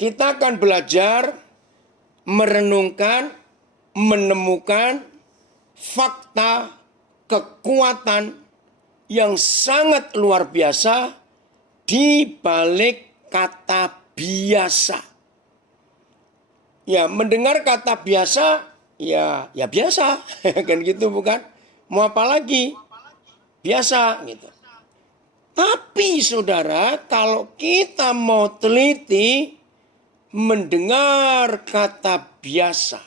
kita akan belajar merenungkan, menemukan fakta kekuatan yang sangat luar biasa di balik kata biasa. Ya, mendengar kata biasa, ya biasa, kan gitu bukan? Mau apa lagi? Biasa gitu. Tapi saudara, kalau kita mau teliti mendengar kata biasa,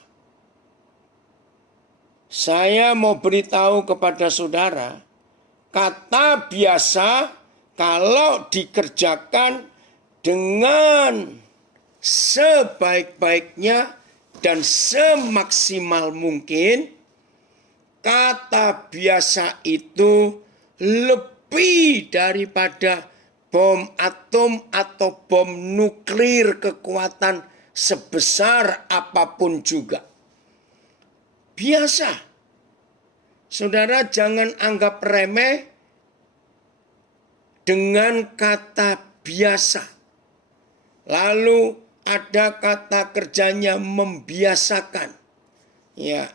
saya mau beritahu kepada saudara, kata biasa kalau dikerjakan dengan sebaik-baiknya dan semaksimal mungkin, kata biasa itu lebih daripada bom atom atau bom nuklir kekuatan sebesar apapun juga. Biasa. Saudara jangan anggap remeh dengan kata biasa. Lalu ada kata kerjanya membiasakan. Ya,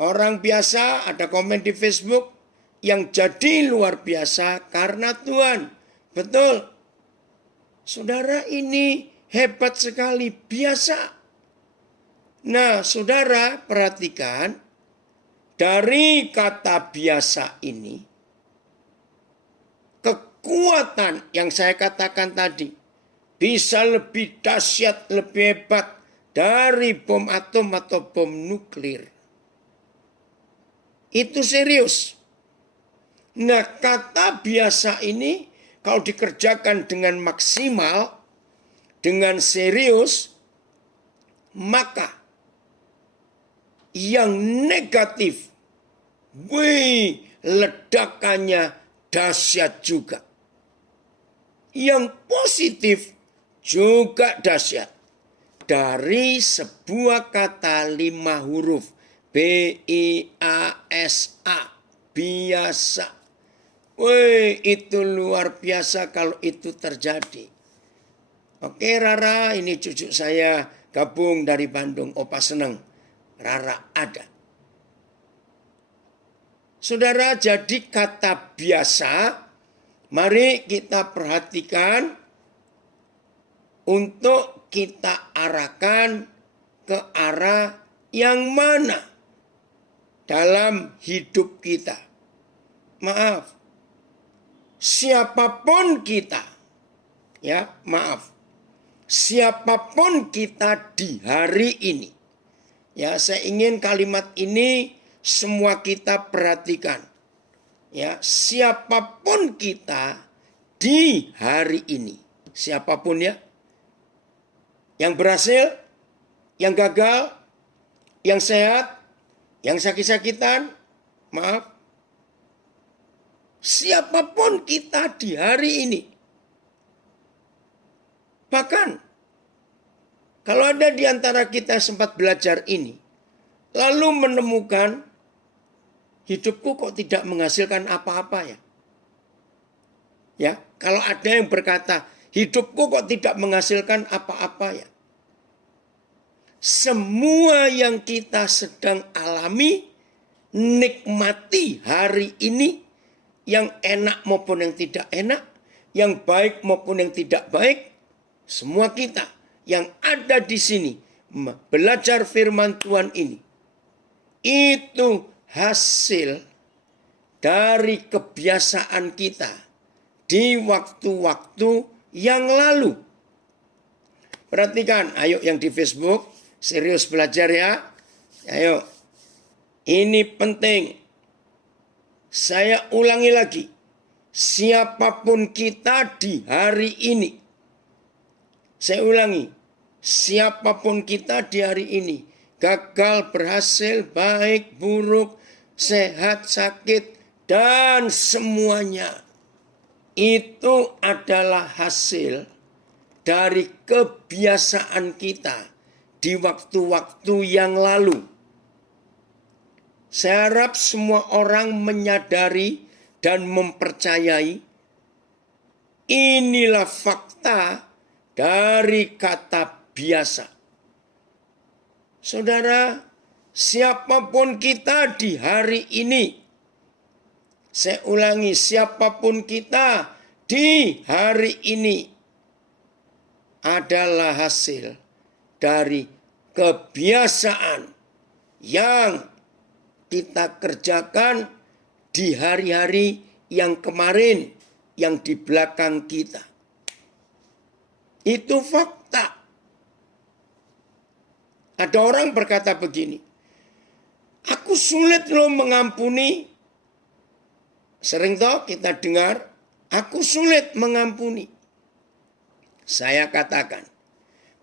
orang biasa ada komen di Facebook yang jadi luar biasa karena Tuhan. Betul. Saudara ini hebat sekali, biasa. Nah, saudara perhatikan dari kata biasa ini, kekuatan yang saya katakan tadi bisa lebih dahsyat, lebih hebat dari bom atom atau bom nuklir. Itu serius. Nah, kata biasa ini kalau dikerjakan dengan maksimal, dengan serius, maka yang negatif, ledakannya dahsyat juga. Yang positif juga dahsyat. Dari sebuah kata 5 huruf, B-I-A-S-A, biasa. Itu luar biasa kalau itu terjadi. Oke Rara, ini cucu saya gabung dari Bandung. Opa senang. Rara ada. Saudara, jadi kata biasa, mari kita perhatikan untuk kita arahkan ke arah yang mana dalam hidup kita. Maaf, siapapun kita, ya maaf, siapapun kita di hari ini, ya saya ingin kalimat ini semua kita perhatikan. Ya, siapapun kita di hari ini, siapapun ya, yang berhasil, yang gagal, yang sehat, yang sakit-sakitan, maaf, siapapun kita di hari ini. Bahkan, kalau ada di antara kita sempat belajar ini, lalu menemukan, hidupku kok tidak menghasilkan apa-apa ya? Ya, kalau ada yang berkata, hidupku kok tidak menghasilkan apa-apa ya? Semua yang kita sedang alami, nikmati hari ini, yang enak maupun yang tidak enak, yang baik maupun yang tidak baik, semua kita yang ada di sini belajar firman Tuhan ini, itu hasil dari kebiasaan kita di waktu-waktu yang lalu. Perhatikan, ayo yang di Facebook, serius belajar ya. Ayo, ini penting. Saya ulangi lagi, siapapun kita di hari ini. Saya ulangi, siapapun kita di hari ini, gagal, berhasil, baik, buruk, sehat, sakit, dan semuanya, itu adalah hasil dari kebiasaan kita di waktu-waktu yang lalu. Saya harap semua orang menyadari dan mempercayai inilah fakta dari kata biasa. Saudara, siapapun kita di hari ini, saya ulangi, siapapun kita di hari ini adalah hasil dari kebiasaan yang kita kerjakan di hari-hari yang kemarin, yang di belakang kita. Itu fakta. Ada orang berkata begini, aku sulit loh mengampuni. Sering toh kita dengar, aku sulit mengampuni. Saya katakan,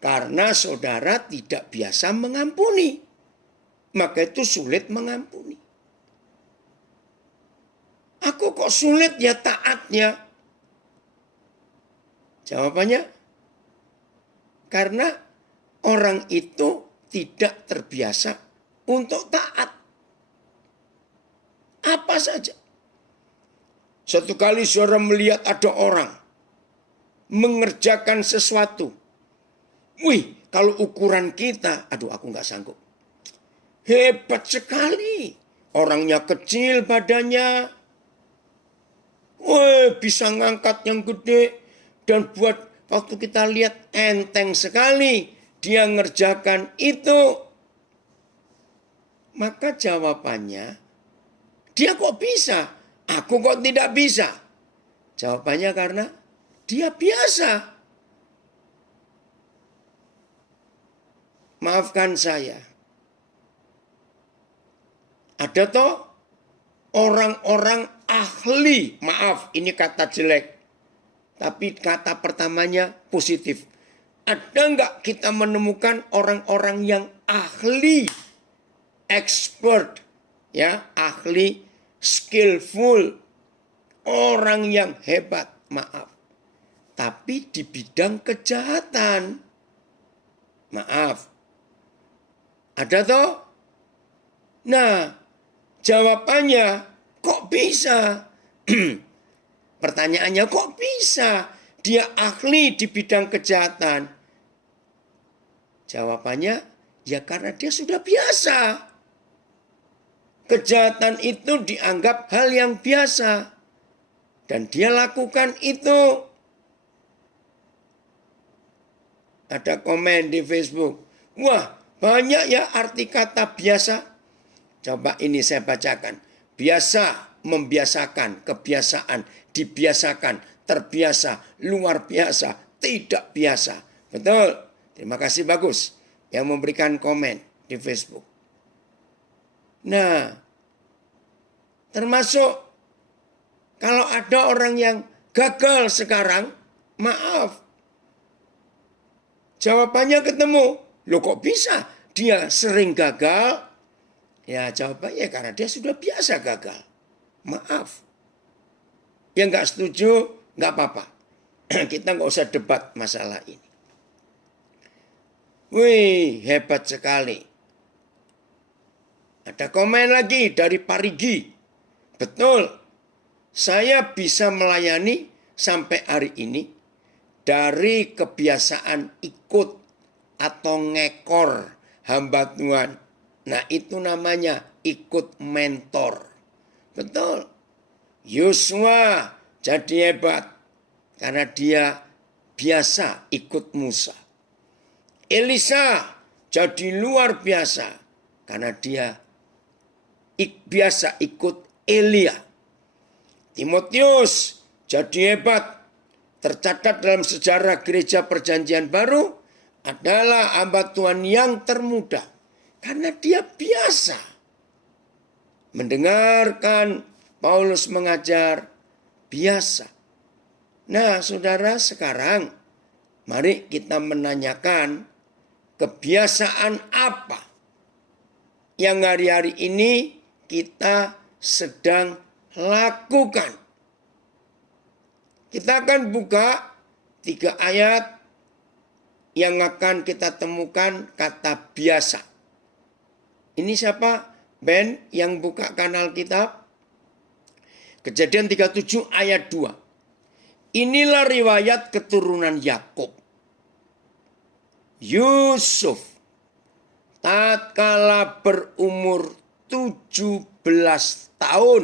karena saudara tidak biasa mengampuni, maka itu sulit mengampuni. Aku kok sulit ya taatnya? Jawabannya, karena orang itu tidak terbiasa untuk taat. Apa saja. Satu kali saudara melihat ada orang mengerjakan sesuatu. Wih, kalau ukuran kita, aduh aku nggak sanggup. Hebat sekali. Orangnya kecil badannya. Wih, bisa ngangkat yang gede. Dan buat waktu kita lihat enteng sekali. Dia ngerjakan itu. Maka jawabannya, dia kok bisa? Aku kok tidak bisa? Jawabannya karena dia biasa. Maafkan saya. Ada toh orang-orang ahli. Maaf, ini kata jelek. Tapi kata pertamanya positif. Ada nggak kita menemukan orang-orang yang ahli, expert, ya, ahli, skillful, orang yang hebat, maaf. Tapi di bidang kejahatan, maaf. Ada toh? Nah, jawabannya kok bisa? Pertanyaannya kok bisa? Dia ahli di bidang kejahatan. Jawabannya, ya karena dia sudah biasa. Kejahatan itu dianggap hal yang biasa. Dan dia lakukan itu. Ada komen di Facebook. Wah, banyak ya arti kata biasa. Coba ini saya bacakan. Biasa, membiasakan, kebiasaan, dibiasakan, terbiasa, luar biasa, tidak biasa. Betul. Terima kasih bagus yang memberikan komen di Facebook. Nah, termasuk kalau ada orang yang gagal sekarang, maaf. Jawabannya ketemu. Loh kok bisa? Dia sering gagal. Ya jawabannya karena dia sudah biasa gagal. Maaf. Yang nggak setuju, nggak apa-apa. Kita nggak usah debat masalah ini. Wih, hebat sekali. Ada komen lagi dari Parigi. Betul, saya bisa melayani sampai hari ini dari kebiasaan ikut atau ngekor hamba Tuhan. Nah itu namanya ikut mentor. Betul. Yosua jadi hebat karena dia biasa ikut Musa. Elisa jadi luar biasa karena dia biasa ikut Elia. Timotius jadi hebat, tercatat dalam sejarah gereja perjanjian baru adalah hamba Tuhan yang termuda karena dia biasa mendengarkan Paulus mengajar, biasa. Nah saudara, sekarang mari kita menanyakan kebiasaan apa yang hari-hari ini kita sedang lakukan. Kita akan buka 3 ayat yang akan kita temukan kata biasa. Ini siapa? Ben yang buka kanal kitab. Kejadian 37 ayat 2. Inilah riwayat keturunan Yakub. Yusuf tatkala berumur 17 tahun.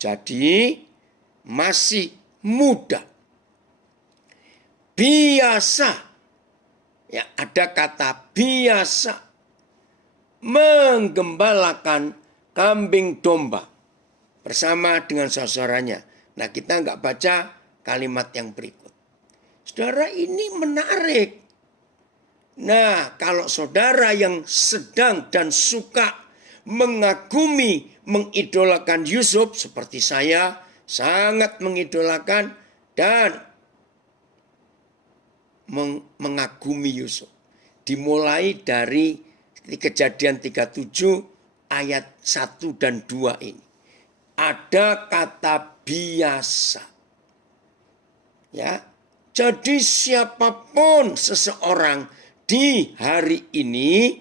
Jadi masih muda. Biasa, ya ada kata biasa, menggembalakan kambing domba bersama dengan saudaranya. Nah, kita nggak baca kalimat yang berikut. Saudara, ini menarik. Nah, kalau saudara yang sedang dan suka mengagumi, mengidolakan Yusuf seperti saya, sangat mengidolakan dan mengagumi Yusuf. Dimulai dari Kejadian 37 ayat 1 dan 2 ini. Ada kata biasa. Ya. Jadi siapapun seseorang di hari ini,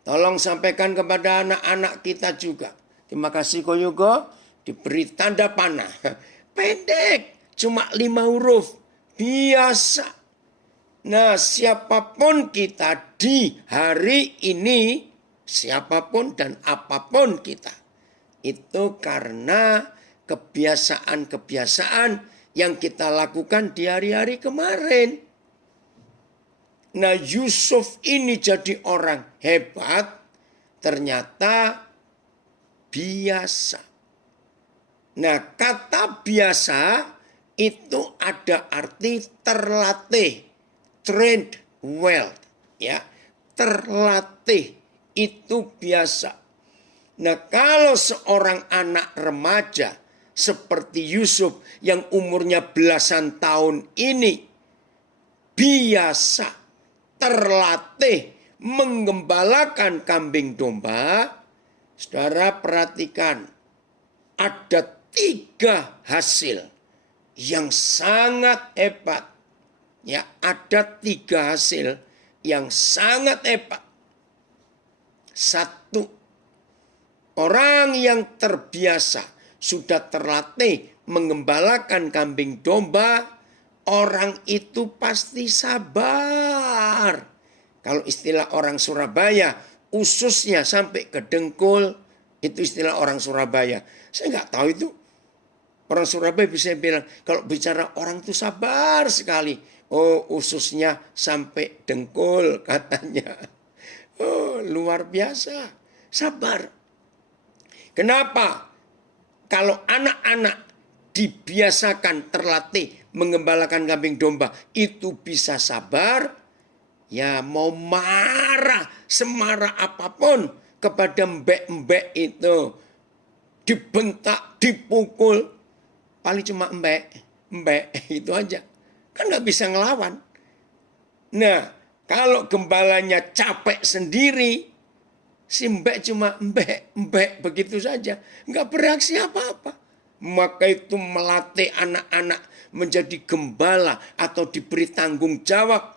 tolong sampaikan kepada anak-anak kita juga. Terima kasih Koyogo, diberi tanda panah. Pendek, cuma 5 huruf. Biasa. Nah, siapapun kita di hari ini, siapapun dan apapun kita, itu karena kebiasaan-kebiasaan yang kita lakukan di hari-hari kemarin. Nah, Yusuf ini jadi orang hebat, ternyata biasa. Nah, kata biasa itu ada arti terlatih, trained well, ya, terlatih itu biasa. Nah, kalau seorang anak remaja seperti Yusuf yang umurnya belasan tahun ini biasa terlatih menggembalakan kambing domba, saudara perhatikan ada 3 hasil yang sangat hebat. Ya, ada 3 hasil yang sangat hebat. 1, orang yang terbiasa sudah terlatih menggembalakan kambing domba, orang itu pasti sabar. Kalau istilah orang Surabaya, ususnya sampai ke dengkul, itu istilah orang Surabaya. Saya nggak tahu itu. Orang Surabaya bisa bilang, kalau bicara orang itu sabar sekali. Oh, ususnya sampai dengkul katanya. Oh, luar biasa. Sabar. Kenapa? Kalau anak-anak dibiasakan terlatih menggembalakan kambing domba, itu bisa sabar. Ya, mau marah semarah apapun kepada mbek-mbek itu, dibentak, dipukul, paling cuma mbek itu aja. Kan nggak bisa ngelawan. Nah, kalau gembalanya capek sendiri, si mbek cuma mbek begitu saja. Nggak bereaksi apa-apa. Maka itu melatih anak-anak menjadi gembala atau diberi tanggung jawab.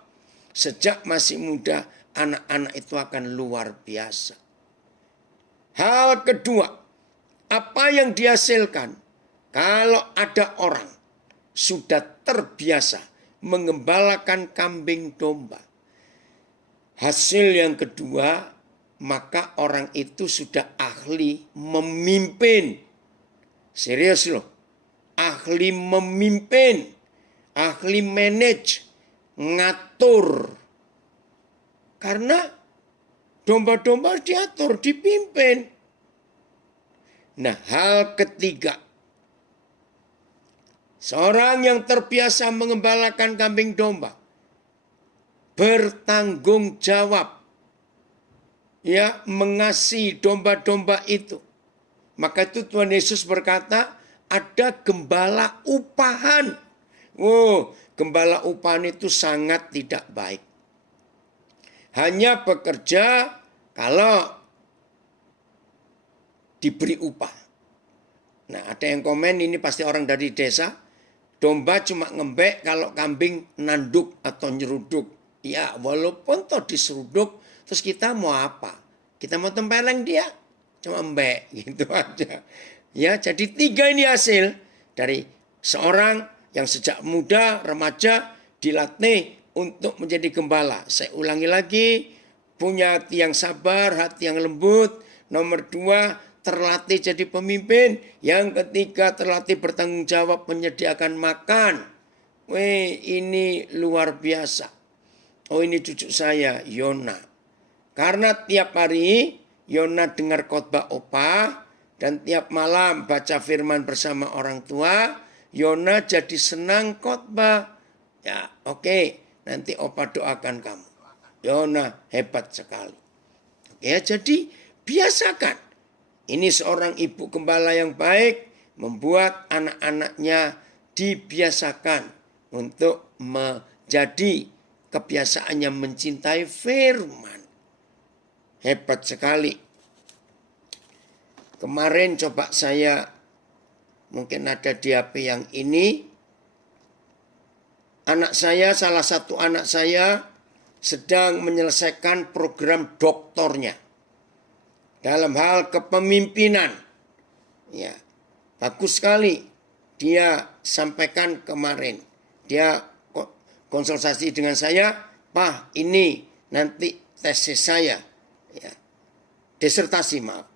Sejak masih muda, anak-anak itu akan luar biasa. Hal kedua, apa yang dihasilkan? Kalau ada orang sudah terbiasa menggembalakan kambing domba. Hasil yang kedua, maka orang itu sudah ahli memimpin. Serius loh. Ahli memimpin. Ahli manage. Ngatur. Karena domba-domba diatur, dipimpin. Nah, hal ketiga. Seorang yang terbiasa mengembalakan kambing domba bertanggung jawab, ya, mengasihi domba-domba itu. Maka itu Tuhan Yesus berkata, ada gembala upahan. Oh, gembala upahan itu sangat tidak baik. Hanya bekerja kalau diberi upah. Nah, ada yang komen ini pasti orang dari desa. Domba cuma ngembek kalau kambing nanduk atau nyeruduk. Ya, walaupun toh diseruduk, terus kita mau apa? Kita mau tempeleng dia, cuma embek gitu aja. Ya, jadi 3 ini hasil dari seorang yang sejak muda, remaja, dilatih untuk menjadi gembala. Saya ulangi lagi, punya hati yang sabar, hati yang lembut. Nomor 2, terlatih jadi pemimpin. Yang ketiga, terlatih bertanggung jawab menyediakan makan. Wih, ini luar biasa. Oh, ini cucu saya, Yona. Karena tiap hari Yona dengar khotbah Opa dan tiap malam baca firman bersama orang tua, Yona jadi senang khotbah. Ya, oke. Nanti Opa doakan kamu. Yona hebat sekali. Ya, jadi biasakan. Ini seorang ibu gembala yang baik membuat anak-anaknya dibiasakan untuk menjadi kebiasaannya mencintai firman. Hebat sekali. Kemarin coba saya, mungkin ada di HP yang ini. Anak saya, salah satu anak saya sedang menyelesaikan program doktornya dalam hal kepemimpinan. Ya, bagus sekali. Dia sampaikan kemarin. Dia konsultasi dengan saya, Pak, ini nanti tesis saya. Ya, disertasi, maaf.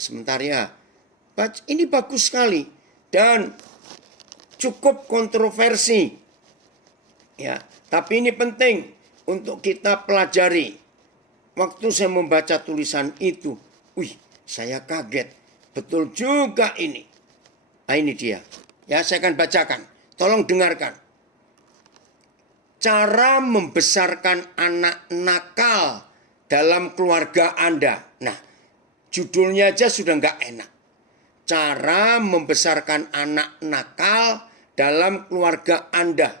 Sebentar ya. Pak, ini bagus sekali. Dan cukup kontroversi. Ya, tapi ini penting untuk kita pelajari. Waktu saya membaca tulisan itu, saya kaget. Betul juga ini. Nah, ini dia. Ya, saya akan bacakan. Tolong dengarkan. Cara membesarkan anak nakal dalam keluarga Anda. Nah, judulnya aja sudah nggak enak. Cara membesarkan anak nakal dalam keluarga Anda.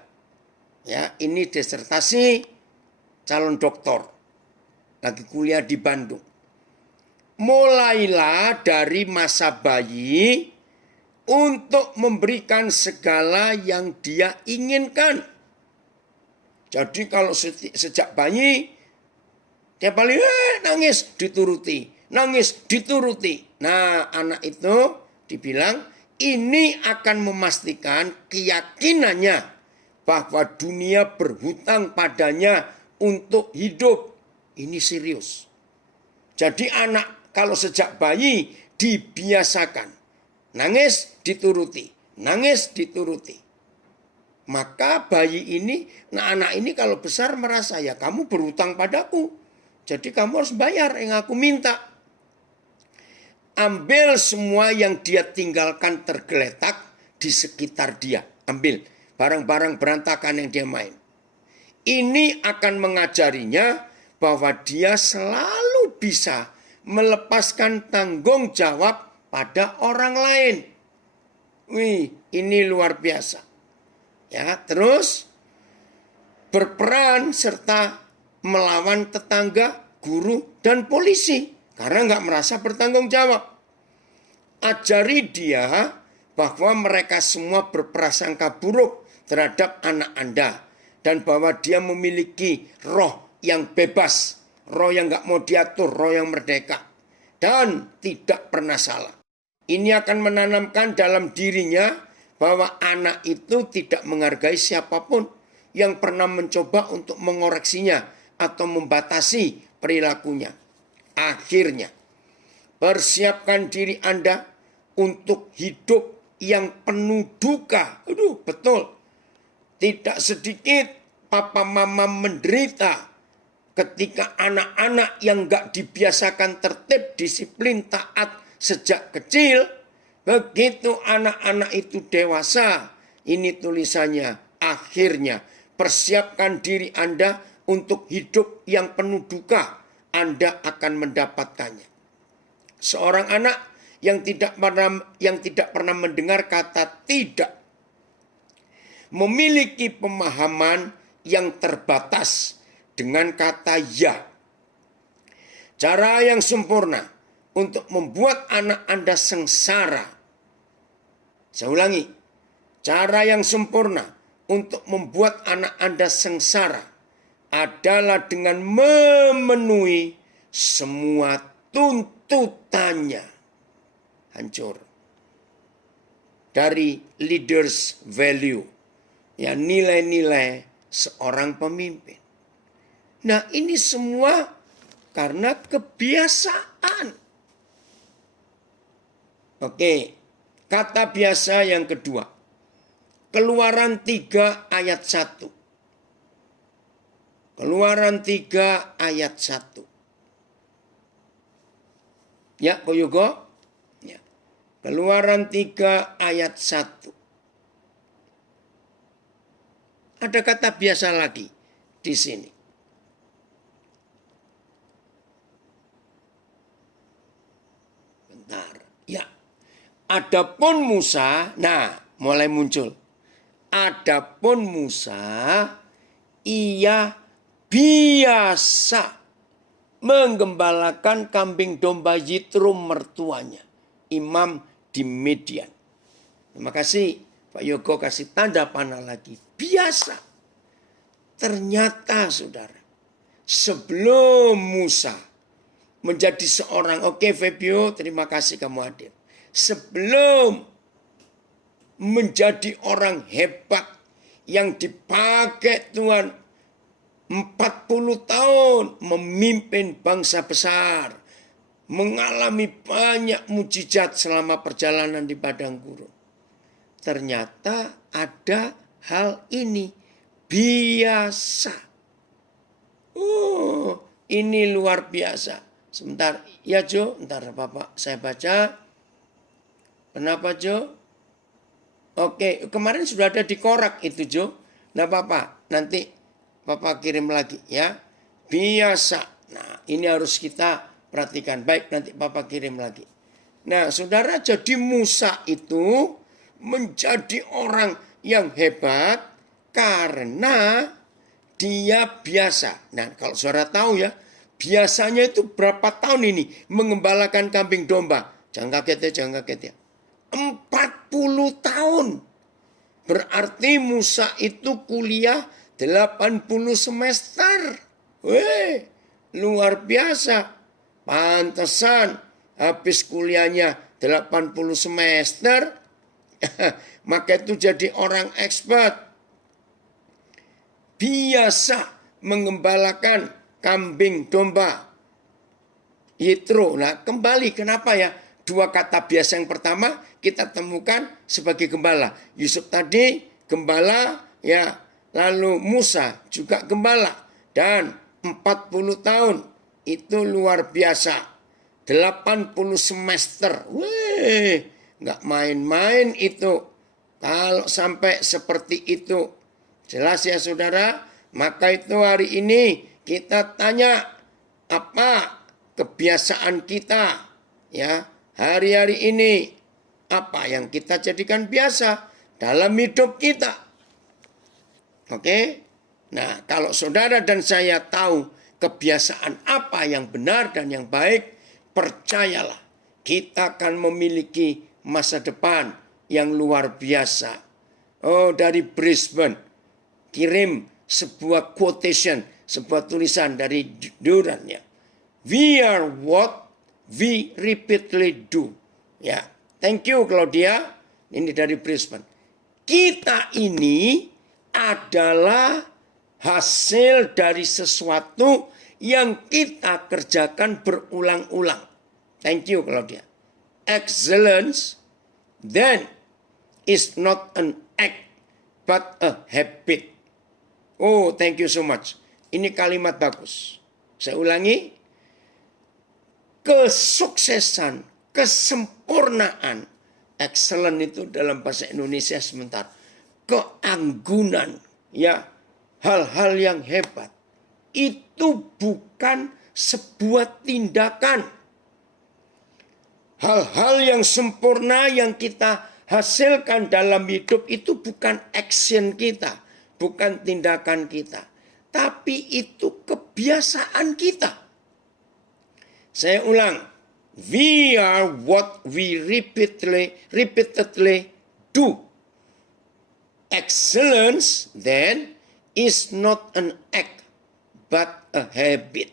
Ya, ini disertasi calon doktor. Lagi kuliah di Bandung. Mulailah dari masa bayi untuk memberikan segala yang dia inginkan. Jadi kalau sejak bayi, dia paling nangis dituruti. Nangis dituruti. Nah, anak itu dibilang ini akan memastikan keyakinannya bahwa dunia berhutang padanya untuk hidup. Ini serius. Jadi anak kalau sejak bayi dibiasakan. Nangis dituruti. Nangis dituruti. Maka bayi ini, anak ini kalau besar merasa ya kamu berhutang padaku. Jadi kamu harus bayar yang aku minta. Ambil semua yang dia tinggalkan tergeletak di sekitar dia. Ambil barang-barang berantakan yang dia main. Ini akan mengajarinya bahwa dia selalu bisa melepaskan tanggung jawab pada orang lain. Wih, ini luar biasa. Ya, terus berperan serta melawan tetangga, guru, dan polisi. Karena nggak merasa bertanggung jawab. Ajari dia bahwa mereka semua berprasangka buruk terhadap anak Anda. Dan bahwa dia memiliki roh yang bebas. Roh yang nggak mau diatur, roh yang merdeka. Dan tidak pernah salah. Ini akan menanamkan dalam dirinya bahwa anak itu tidak menghargai siapapun yang pernah mencoba untuk mengoreksinya atau membatasi perilakunya. Akhirnya, persiapkan diri Anda untuk hidup yang penuh duka. Aduh, betul. Tidak sedikit papa mama menderita ketika anak-anak yang gak dibiasakan tertib, disiplin, taat sejak kecil. Begitu anak-anak itu dewasa, ini tulisannya, akhirnya persiapkan diri Anda untuk hidup yang penuh duka. Anda akan mendapatkannya. Seorang anak yang tidak pernah mendengar kata tidak, memiliki pemahaman yang terbatas dengan kata ya. Cara yang sempurna untuk membuat anak Anda sengsara. Saya ulangi. Cara yang sempurna untuk membuat anak Anda sengsara adalah dengan memenuhi semua tuntutannya. Hancur. Dari leaders value. Ya, nilai-nilai seorang pemimpin. Nah, ini semua karena kebiasaan. Oke, kata biasa yang kedua. Keluaran 3 ayat 1. Keluaran 3 ayat 1. Ya, Ko Yugo. Ya. Keluaran 3 ayat 1. Ada kata biasa lagi di sini. Bentar. Ya. Adapun Musa, nah mulai muncul. Adapun Musa, ia biasa menggembalakan kambing domba Yitro mertuanya, imam di Midian. Terima kasih Pak Yogo kasih tanda panah lagi. Biasa. Ternyata saudara, sebelum Musa menjadi seorang, oke Febio terima kasih kamu hadir. Sebelum menjadi orang hebat yang dipakai Tuhan 40 tahun memimpin bangsa besar, mengalami banyak mujizat selama perjalanan di padang gurun. Ternyata ada hal ini biasa. Oh, ini luar biasa. Sebentar, ya Jo, ntar Bapak saya baca. Kenapa Jo? Oke, kemarin sudah ada di korak itu Jo. Nah Bapak, nanti Bapak kirim lagi ya. Biasa. Nah, ini harus kita perhatikan. Baik, nanti Bapak kirim lagi. Nah, saudara, jadi Musa itu menjadi orang yang hebat karena dia biasa. Nah, kalau saudara tahu ya, biasanya itu berapa tahun ini mengembalakan kambing domba. Jangan kaget ya, jangan kaget ya. 40 tahun. Berarti Musa itu kuliah 80 semester. Weh, luar biasa. Pantesan habis kuliahnya 80 semester. Maka itu jadi orang expert. Biasa mengembalakan kambing domba Yitro. Nah kembali kenapa ya? Dua kata biasa yang pertama kita temukan sebagai gembala. Yusuf tadi gembala ya. Lalu Musa juga gembala. Dan 40 tahun itu luar biasa. 80 semester. Wih, nggak main-main itu. Kalau sampai seperti itu. Jelas ya saudara? Maka itu hari ini kita tanya apa kebiasaan kita. Ya, hari-hari ini apa yang kita jadikan biasa dalam hidup kita. Oke? Nah, kalau saudara dan saya tahu kebiasaan apa yang benar dan yang baik, percayalah kita akan memiliki masa depan yang luar biasa. Oh, dari Brisbane kirim sebuah quotation, sebuah tulisan dari Duran ya. We are what we repeatedly do. Ya, thank you Claudia. Ini dari Brisbane. Kita ini adalah hasil dari sesuatu yang kita kerjakan berulang-ulang. Thank you Claudia. Excellence then is not an act but a habit. Oh, thank you so much. Ini kalimat bagus. Saya ulangi. Kesuksesan, kesempurnaan. Excellent itu dalam bahasa Indonesia sebentar. Keanggunan, ya, hal-hal yang hebat. Itu bukan sebuah tindakan. Hal-hal yang sempurna yang kita hasilkan dalam hidup itu bukan action kita. Bukan tindakan kita. Tapi itu kebiasaan kita. Saya ulang. We are what we repeatedly do. Excellence then is not an act but a habit.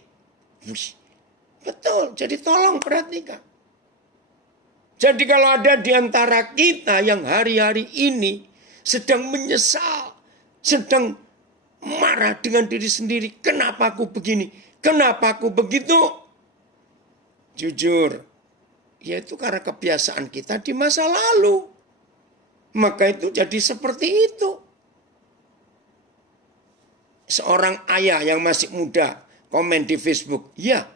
Betul. Jadi tolong perhatikan. Jadi kalau ada di antara kita yang hari-hari ini sedang menyesal, sedang marah dengan diri sendiri. Kenapa aku begini? Kenapa aku begitu? Jujur, yaitu karena kebiasaan kita di masa lalu. Maka itu jadi seperti itu. Seorang ayah yang masih muda komen di Facebook, ya,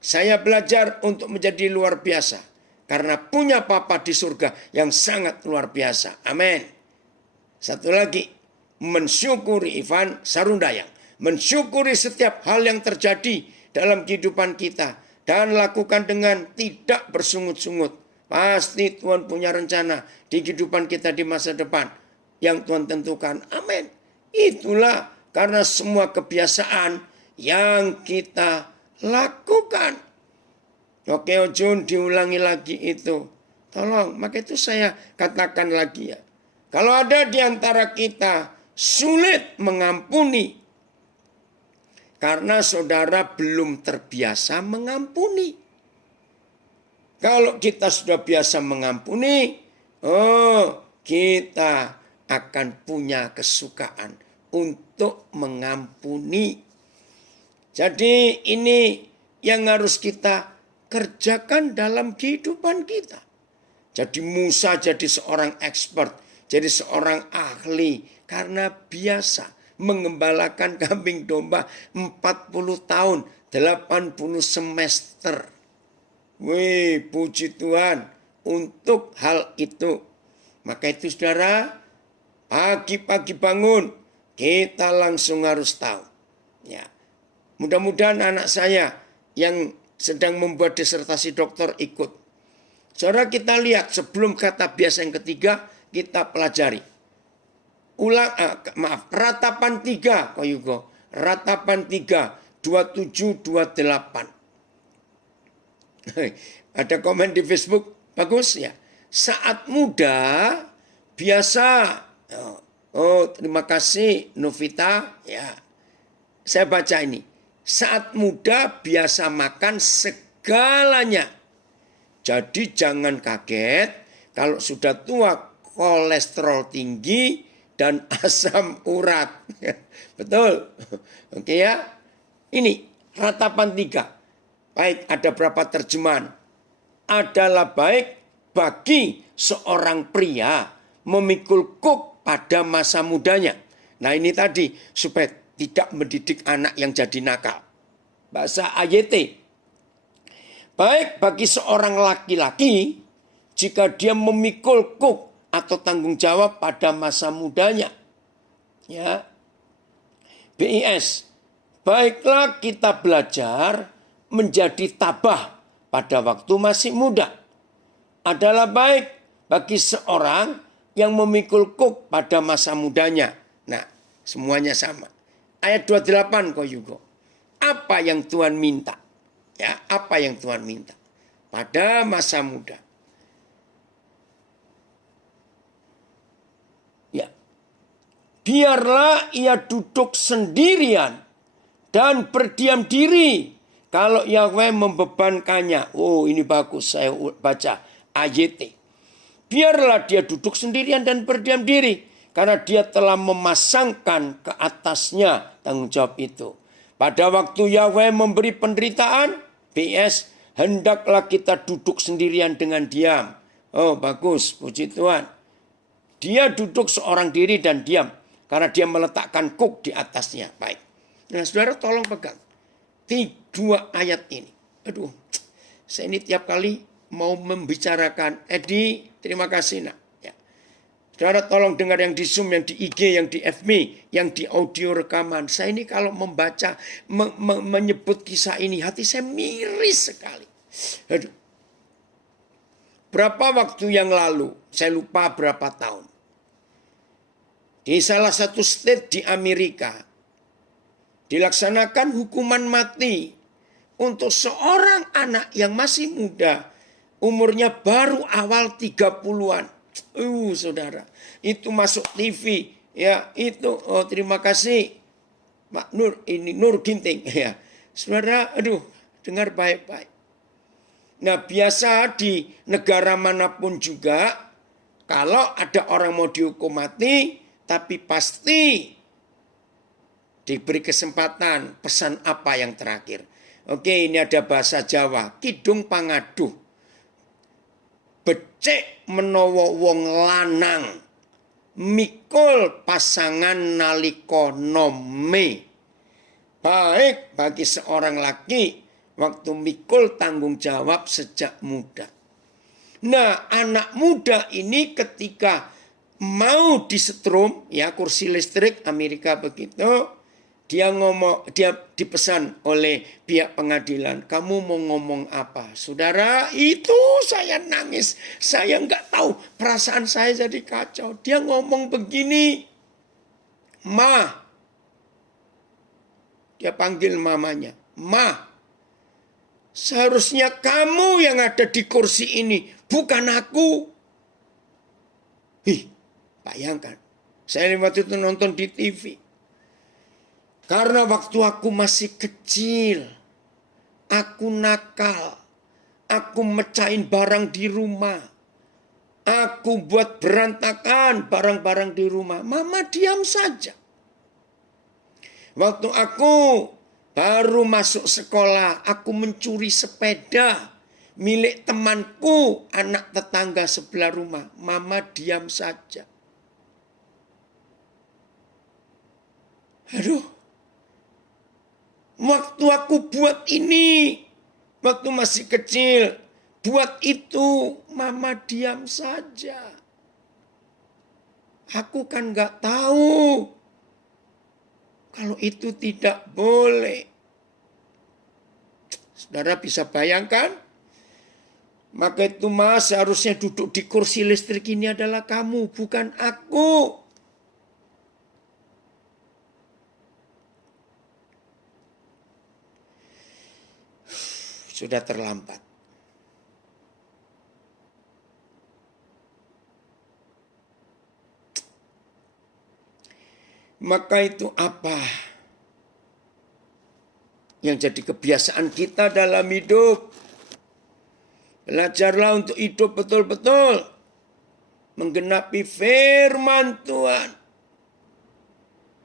saya belajar untuk menjadi luar biasa karena punya papa di surga yang sangat luar biasa. Amin. Satu lagi, mensyukuri Ivan Sarundayang. Mensyukuri setiap hal yang terjadi dalam kehidupan kita. Dan lakukan dengan tidak bersungut-sungut. Pasti Tuhan punya rencana di kehidupan kita di masa depan. Yang Tuhan tentukan. Amin. Itulah karena semua kebiasaan yang kita lakukan. Oke, Jun, diulangi lagi itu. Tolong, maka itu saya katakan lagi ya. Kalau ada di antara kita sulit mengampuni karena saudara belum terbiasa mengampuni. Kalau kita sudah biasa mengampuni, kita akan punya kesukaan untuk mengampuni. Jadi ini yang harus kita kerjakan dalam kehidupan kita. Jadi Musa jadi seorang expert, jadi seorang ahli karena biasa mengembalakan kambing domba 40 tahun, 80 semester. Wih, puji Tuhan untuk hal itu. Maka itu saudara, pagi-pagi bangun, kita langsung harus tahu. Ya, mudah-mudahan anak saya yang sedang membuat disertasi doktor ikut. Saudara, kita lihat sebelum kata biasa yang ketiga, kita pelajari. Ratapan 3, Ko Yugo. Ratapan 3, 27, 28. Ada komen di Facebook, bagus ya. Saat muda, biasa. Terima kasih Novita. Ya, saya baca ini. Saat muda, biasa makan segalanya. Jadi jangan kaget kalau sudah tua, kolesterol tinggi, dan asam urat. Betul. Oke ya. Ini ratapan 3. Baik, ada berapa terjemahan. Adalah baik bagi seorang pria memikul kuk pada masa mudanya. Nah ini tadi supaya tidak mendidik anak yang jadi nakal. Bahasa AYT. Baik bagi seorang laki-laki jika dia memikul kuk atau tanggung jawab pada masa mudanya. Ya. BIS. Baiklah kita belajar menjadi tabah pada waktu masih muda. Adalah baik bagi seorang yang memikul kuk pada masa mudanya. Nah, semuanya sama. Ayat 28 Ko Yugo. Apa yang Tuhan minta? Ya, apa yang Tuhan minta? Pada masa muda. Biarlah ia duduk sendirian dan berdiam diri kalau Yahweh membebankannya. Oh ini bagus, saya baca AYT. Biarlah dia duduk sendirian dan berdiam diri karena dia telah memasangkan ke atasnya tanggung jawab itu. Pada waktu Yahweh memberi penderitaan, PS, hendaklah kita duduk sendirian dengan diam. Oh bagus, puji Tuhan. Dia duduk seorang diri dan diam. Karena dia meletakkan kuk di atasnya. Baik. Nah saudara tolong pegang. 2 ayat ini. Aduh. Saya ini tiap kali mau membicarakan. Edi terima kasih nak. Ya. Saudara tolong dengar yang di Zoom, yang di IG, yang di FB, yang di audio rekaman. Saya ini kalau membaca, menyebut kisah ini. Hati saya miris sekali. Aduh. Berapa waktu yang lalu. Saya lupa berapa tahun. Di salah satu state di Amerika, dilaksanakan hukuman mati untuk seorang anak yang masih muda, umurnya baru awal 30-an. Saudara, itu masuk TV, ya itu. Oh terima kasih, Pak Nur, ini Nur Ginting, ya. Saudara, aduh, dengar baik-baik. Nah biasa di negara manapun juga, kalau ada orang mau dihukum mati, tapi pasti diberi kesempatan, pesan apa yang terakhir? Oke, ini ada bahasa Jawa, kidung pangaduh. Becik menawa wong lanang, mikul pasangan nalika nome. Baik bagi seorang laki waktu mikul tanggung jawab sejak muda. Nah, anak muda ini ketika mau disetrum, ya kursi listrik Amerika begitu, dia dipesan oleh pihak pengadilan, kamu mau ngomong apa? Saudara, itu saya nangis, saya nggak tahu, perasaan saya jadi kacau. Dia ngomong begini, Ma, dia panggil mamanya, Ma, seharusnya kamu yang ada di kursi ini, bukan aku. Bayangkan, saya waktu itu nonton di TV. Karena waktu aku masih kecil, aku nakal, aku mecahin barang di rumah, aku buat berantakan barang-barang di rumah. Mama diam saja. Waktu aku baru masuk sekolah, aku mencuri sepeda milik temanku, anak tetangga sebelah rumah. Mama diam saja. Aduh, waktu aku buat ini, waktu masih kecil, buat itu, mama diam saja. Aku kan gak tahu kalau itu tidak boleh. Saudara bisa bayangkan? Maka itu mas seharusnya duduk di kursi listrik ini adalah kamu, bukan aku. Sudah terlambat. Maka itu apa yang jadi kebiasaan kita dalam hidup? Belajarlah untuk hidup betul-betul menggenapi firman Tuhan.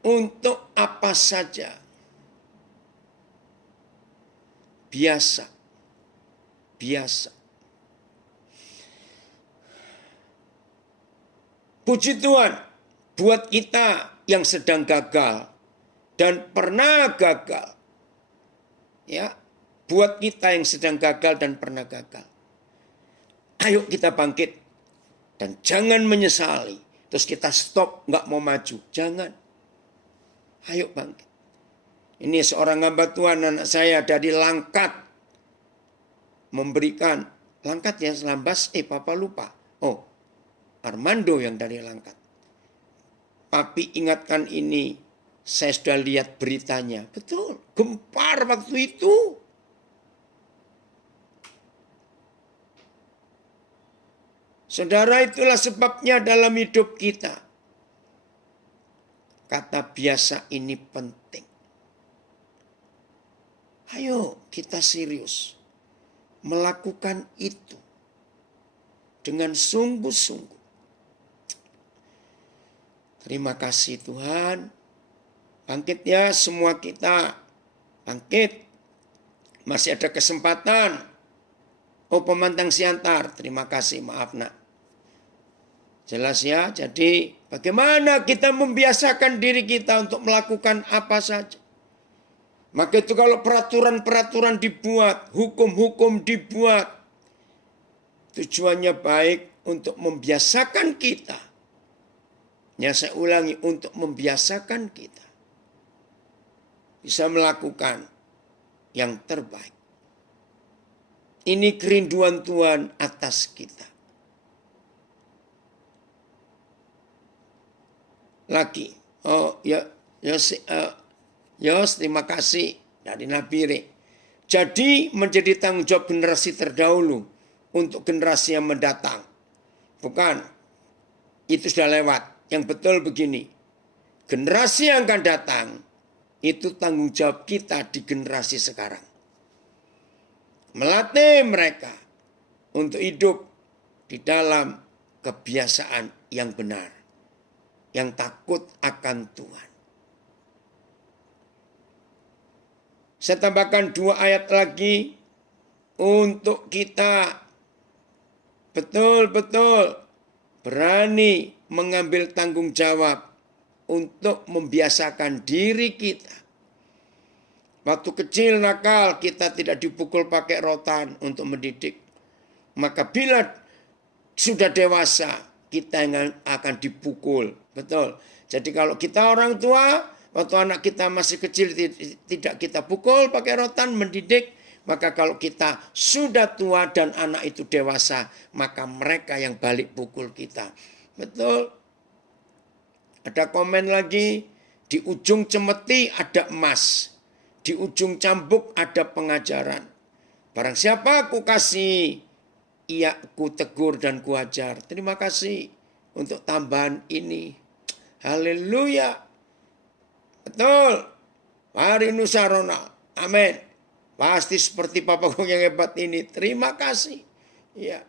Untuk apa saja. Biasa. Puji Tuhan, buat kita yang sedang gagal dan pernah gagal. Ya, buat kita yang sedang gagal dan pernah gagal. Ayo kita bangkit dan jangan menyesali. Terus kita stop, nggak mau maju. Jangan. Ayo bangkit. Ini seorang hamba Tuhan, anak saya dari Langkat. Memberikan Langkat ya, Selambas, Papa lupa. Oh, Armando yang dari Langkat. Papi ingatkan ini, saya sudah lihat beritanya. Betul, gempar waktu itu. Saudara, itulah sebabnya dalam hidup kita. Kata biasa ini penting. Ayo kita serius melakukan itu dengan sungguh-sungguh. Terima kasih Tuhan. Bangkit ya semua kita. Bangkit. Masih ada kesempatan. Oh pemantang Siantar. Terima kasih, maaf nak. Jelas ya. Jadi bagaimana kita membiasakan diri kita untuk melakukan apa saja. Maka itu kalau peraturan-peraturan dibuat, hukum-hukum dibuat, tujuannya baik untuk membiasakan kita. Ya saya ulangi, untuk membiasakan kita bisa melakukan yang terbaik. Ini kerinduan Tuhan atas kita. Lagi, Yos, terima kasih dari Nabire. Jadi menjadi tanggung jawab generasi terdahulu untuk generasi yang mendatang. Bukan, itu sudah lewat. Yang betul begini, generasi yang akan datang, itu tanggung jawab kita di generasi sekarang. Melatih mereka untuk hidup di dalam kebiasaan yang benar. Yang takut akan Tuhan. Saya tambahkan 2 ayat lagi untuk kita betul-betul berani mengambil tanggung jawab untuk membiasakan diri kita. Waktu kecil nakal kita tidak dipukul pakai rotan untuk mendidik. Maka bila sudah dewasa kita yang akan dipukul. Betul. Jadi kalau kita orang tua, waktu anak kita masih kecil tidak kita pukul pakai rotan mendidik. Maka kalau kita sudah tua dan anak itu dewasa, maka mereka yang balik pukul kita. Betul. Ada komen lagi, di ujung cemeti ada emas, di ujung cambuk ada pengajaran. Barang siapa aku kasih, ia ku tegur dan ku ajar. Terima kasih untuk tambahan ini. Haleluya. Betul. Mari Nusa Ronald. Amin. Pasti seperti papaku yang hebat ini. Terima kasih. Ya,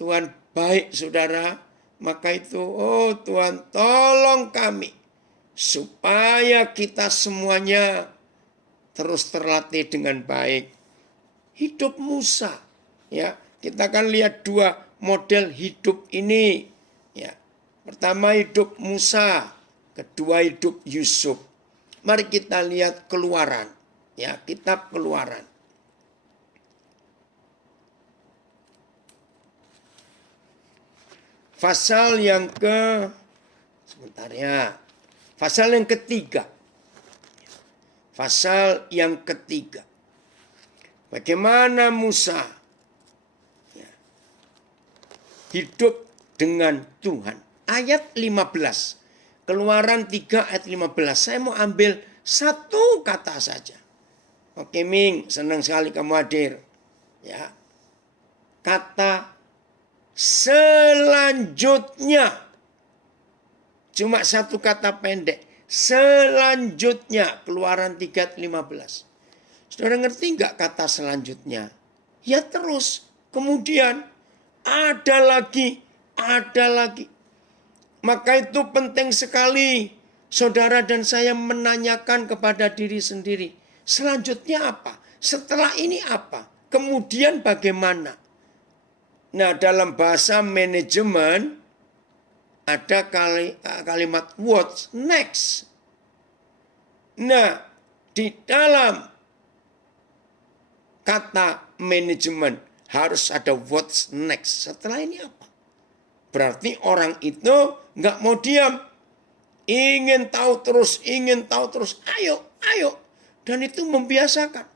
Tuhan baik saudara. Maka itu, oh Tuhan tolong kami. Supaya kita semuanya terus terlatih dengan baik. Hidup Musa. Ya, kita akan lihat 2 model hidup ini. Ya, pertama hidup Musa. Kedua hidup Yusuf. Mari kita lihat Keluaran. Ya, kitab Keluaran. Pasal yang pasal yang ketiga. Pasal yang ketiga. Bagaimana Musa hidup dengan Tuhan. Ayat 15. Keluaran 3 ayat 15. Saya mau ambil 1 kata saja. Oke Ming, senang sekali kamu hadir. Ya. Kata selanjutnya. Cuma 1 kata pendek. Selanjutnya. Keluaran 3 ayat 15. Saudara ngerti nggak kata selanjutnya? Ya terus. Kemudian ada lagi. Ada lagi. Maka itu penting sekali. Saudara dan saya menanyakan kepada diri sendiri. Selanjutnya apa? Setelah ini apa? Kemudian bagaimana? Nah, dalam bahasa manajemen ada kalimat what's next. Nah, di dalam kata manajemen harus ada what's next. Setelah ini apa? Berarti orang itu nggak mau diam. Ingin tahu terus, ingin tahu terus. Ayo, ayo. Dan itu membiasakan.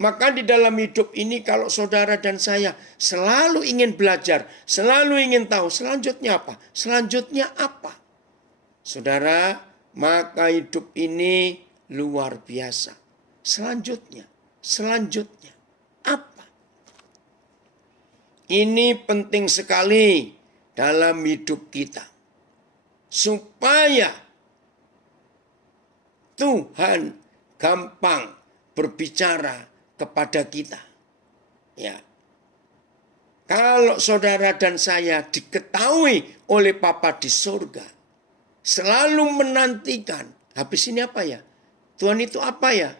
Maka di dalam hidup ini kalau saudara dan saya selalu ingin belajar, selalu ingin tahu selanjutnya apa? Selanjutnya apa? Saudara, maka hidup ini luar biasa. Selanjutnya apa? Ini penting sekali dalam hidup kita. Supaya Tuhan gampang berbicara kepada kita. Ya. Kalau saudara dan saya diketahui oleh Bapa di surga, selalu menantikan, habis ini apa ya? Tuhan itu apa ya?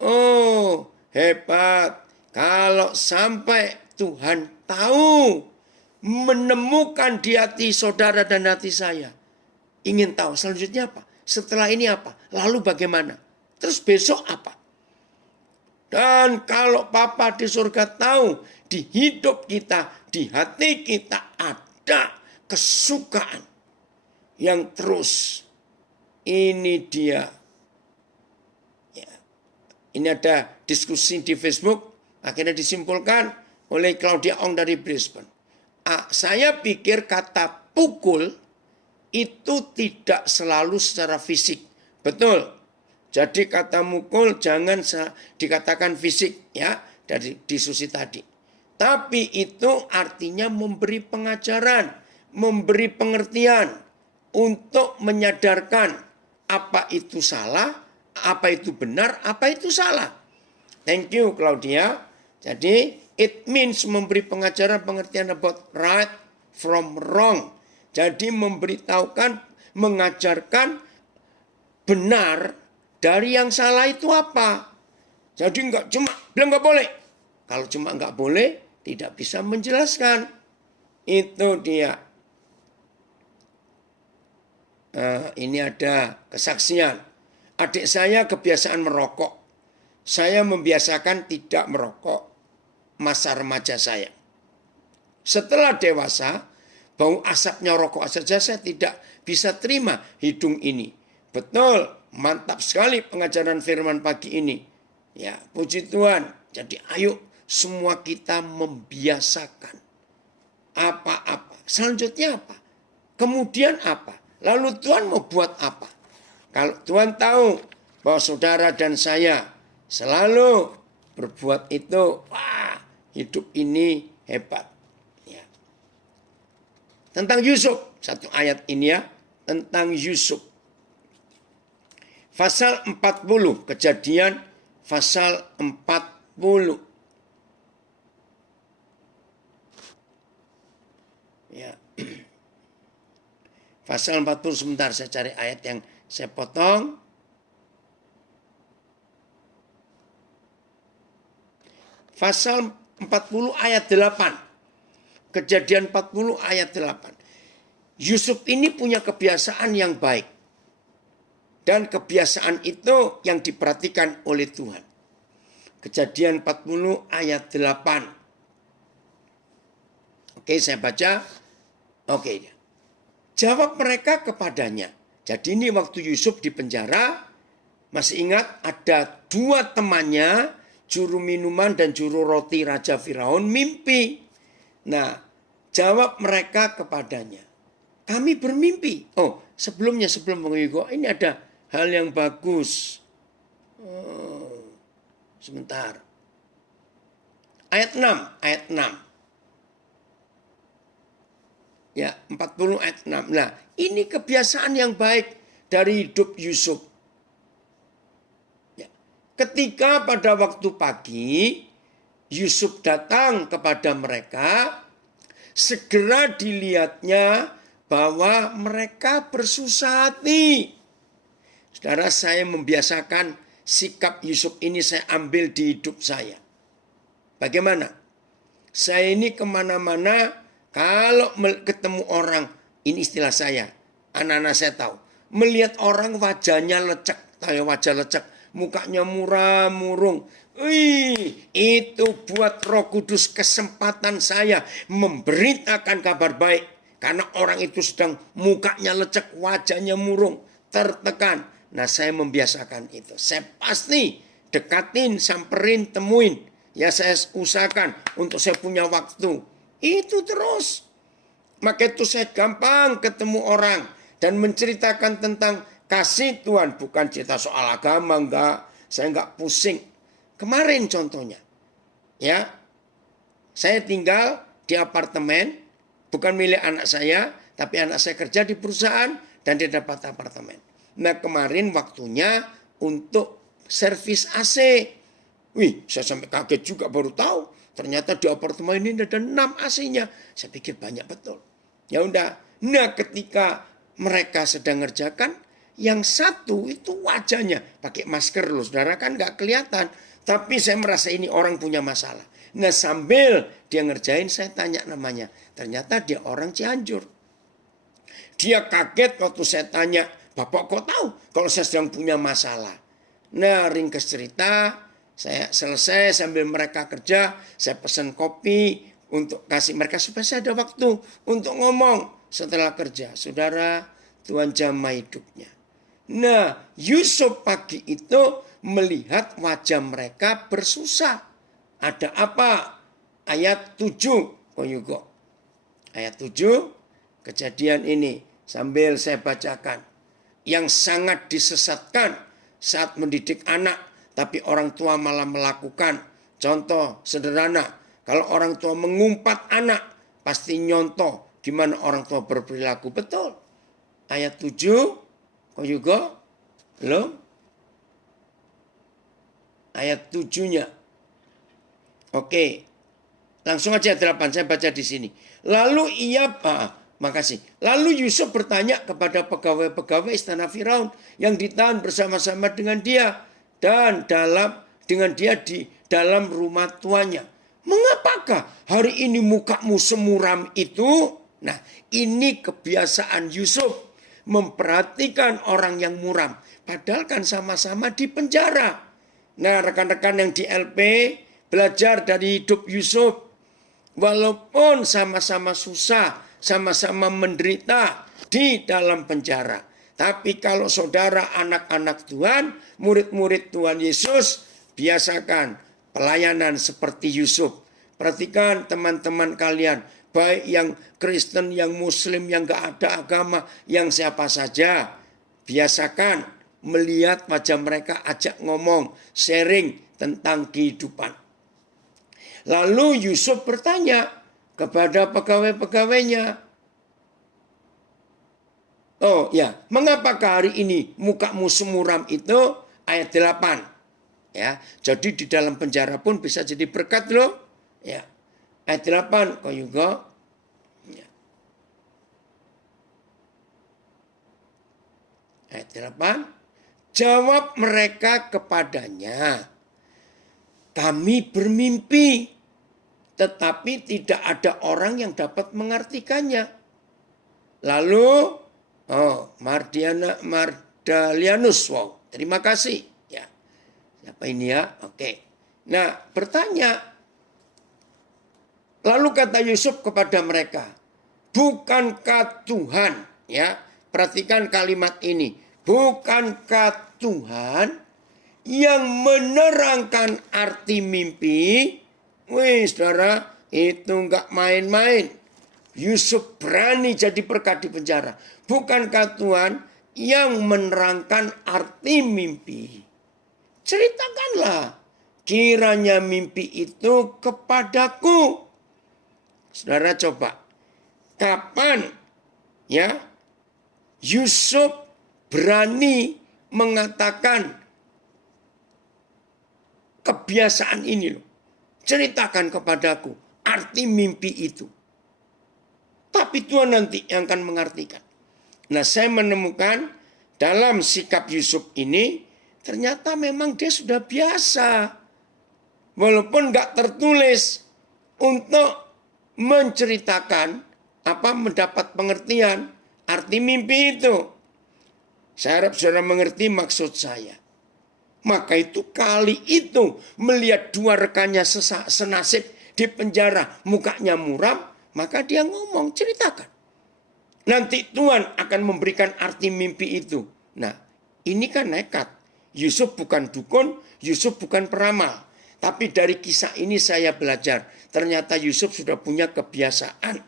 Oh, hebat. Kalau sampai Tuhan tahu, menemukan di hati saudara dan hati saya. Ingin tahu selanjutnya apa? Setelah ini apa? Lalu bagaimana? Terus besok apa? Dan kalau Bapa di surga tahu di hidup kita, di hati kita ada kesukaan yang terus. Ini dia. Ya. Ini ada diskusi di Facebook. Akhirnya disimpulkan oleh Claudia Ong dari Brisbane. Saya pikir kata pukul itu tidak selalu secara fisik. Betul. Jadi kata mukul jangan dikatakan fisik ya dari diskusi tadi. Tapi itu artinya memberi pengajaran, memberi pengertian untuk menyadarkan apa itu salah, apa itu benar, apa itu salah. Thank you Claudia. Jadi it means memberi pengajaran pengertian about right from wrong. Jadi memberitahukan, mengajarkan benar dari yang salah itu apa. Jadi enggak cuma bilang enggak boleh. Kalau cuma enggak boleh, tidak bisa menjelaskan. Itu dia. Ini ada kesaksian. Adik saya kebiasaan merokok. Saya membiasakan tidak merokok masa remaja saya. Setelah dewasa, bau asapnya rokok saja saya tidak bisa terima hidung ini. Betul, mantap sekali pengajaran firman pagi ini. Ya, puji Tuhan. Jadi ayo semua kita membiasakan apa-apa. Selanjutnya apa? Kemudian apa? Lalu Tuhan mau buat apa? Kalau Tuhan tahu bahwa saudara dan saya selalu berbuat itu, wah, hidup ini hebat. Ya. Tentang Yusuf, satu ayat ini ya, tentang Yusuf. Pasal 40, Kejadian pasal 40. Ya. Pasal 40 sebentar saya cari ayat yang saya potong. Pasal 40 ayat 8. Kejadian 40 ayat 8. Yusuf ini punya kebiasaan yang baik. Dan kebiasaan itu yang diperhatikan oleh Tuhan. Kejadian 40 ayat 8. Oke, saya baca. Oke. Jawab mereka kepadanya. Jadi ini waktu Yusuf di penjara, masih ingat ada dua temannya, juru minuman dan juru roti Raja Firaun mimpi. Nah, jawab mereka kepadanya. Kami bermimpi. Oh, sebelum mengikuti, ini ada hal yang bagus. Sebentar. Ayat 6. Ya, 40 ayat 6. Nah, ini kebiasaan yang baik dari hidup Yusuf. Ya. Ketika pada waktu pagi, Yusuf datang kepada mereka, segera dilihatnya bahwa mereka bersusah hati. Saudara, saya membiasakan sikap Yusuf ini saya ambil di hidup saya. Bagaimana? Saya ini kemana-mana, kalau ketemu orang, ini istilah saya, anak-anak saya tahu. Melihat orang wajahnya lecek, kayak wajah lecek, mukanya murung. Itu buat Roh Kudus kesempatan saya memberitakan kabar baik. Karena orang itu sedang mukanya lecek, wajahnya murung, tertekan. Nah, saya membiasakan itu. Saya pasti dekatin, samperin, temuin. Ya, saya usahakan untuk saya punya waktu. Itu terus. Maka itu saya gampang ketemu orang dan menceritakan tentang kasih Tuhan. Bukan cerita soal agama, enggak. Saya enggak pusing. Kemarin contohnya. Ya, saya tinggal di apartemen. Bukan milik anak saya, tapi anak saya kerja di perusahaan dan dia dapat apartemen. Nah, kemarin waktunya untuk servis AC. Wih, saya sampai kaget juga baru tahu. Ternyata di apartemen ini ada 6 AC-nya. Saya pikir banyak betul. Ya udah. Nah, ketika mereka sedang ngerjakan, yang satu itu wajahnya pakai masker loh, saudara, kan nggak kelihatan. Tapi saya merasa ini orang punya masalah. Nah, sambil dia ngerjain, saya tanya namanya. Ternyata dia orang Cianjur. Dia kaget waktu saya tanya, Bapak kok tahu kalau saya sedang punya masalah? Nah, ringkas cerita, saya selesai sambil mereka kerja, saya pesan kopi untuk kasih mereka supaya saya ada waktu untuk ngomong setelah kerja. Saudara, Tuhan jamah hidupnya. Nah, Yusuf pagi itu melihat wajah mereka bersusah. Ada apa? Ayat 7. Ayat 7, kejadian ini sambil saya bacakan. Yang sangat disesatkan saat mendidik anak, tapi orang tua malah melakukan. Contoh sederhana, kalau orang tua mengumpat anak, pasti nyontoh gimana orang tua berperilaku. Betul. Ayat 7, belum? Ayat 7-nya. Oke. Langsung aja 8, saya baca di sini. Lalu Lalu Yusuf bertanya kepada pegawai-pegawai istana Firaun yang ditahan bersama-sama dengan dia. Dan dengan dia di dalam rumah tuanya. Mengapakah hari ini mukamu semuram itu? Nah, ini kebiasaan Yusuf memperhatikan orang yang muram. Padahal kan sama-sama di penjara. Nah, rekan-rekan yang di LP belajar dari hidup Yusuf. Walaupun sama-sama susah, sama-sama menderita di dalam penjara. Tapi kalau saudara anak-anak Tuhan, murid-murid Tuhan Yesus, biasakan pelayanan seperti Yusuf. Perhatikan teman-teman kalian, baik yang Kristen, yang Muslim, yang gak ada agama, yang siapa saja. Biasakan melihat wajah mereka, ajak ngomong, sharing tentang kehidupan. Lalu Yusuf bertanya kepada pegawai-pegawainya, oh ya, mengapakah hari ini mukamu semuram itu? Ayat 8. Ya, jadi di dalam penjara pun bisa jadi berkat loh. Ya. Ayat 8 kok juga. Ya. Ayat 8. Jawab mereka kepadanya, kami bermimpi, tetapi tidak ada orang yang dapat mengartikannya. Lalu Mardalianus, wow, terima kasih. Ya, siapa ini ya? Oke. Nah, bertanya. Lalu kata Yusuf kepada mereka, bukankah Tuhan, ya, perhatikan kalimat ini, bukankah Tuhan yang menerangkan arti mimpi? Wih, saudara, itu enggak main-main. Yusuf berani jadi berkat di penjara. Bukankah Tuhan yang menerangkan arti mimpi? Ceritakanlah kiranya mimpi itu kepadaku. Saudara coba, kapan ya Yusuf berani mengatakan kebiasaan ini loh. Ceritakan kepadaku arti mimpi itu. Tapi Tuhan nanti yang akan mengartikan. Nah, saya menemukan dalam sikap Yusuf ini ternyata memang dia sudah biasa. Walaupun gak tertulis untuk menceritakan mendapat pengertian arti mimpi itu. Saya harap saudara mengerti maksud saya. Maka itu kali itu melihat dua rekannya senasib di penjara, mukanya muram, maka dia ngomong, ceritakan. Nanti Tuhan akan memberikan arti mimpi itu. Nah, ini kan nekat. Yusuf bukan dukun, Yusuf bukan peramal. Tapi dari kisah ini saya belajar, ternyata Yusuf sudah punya kebiasaan.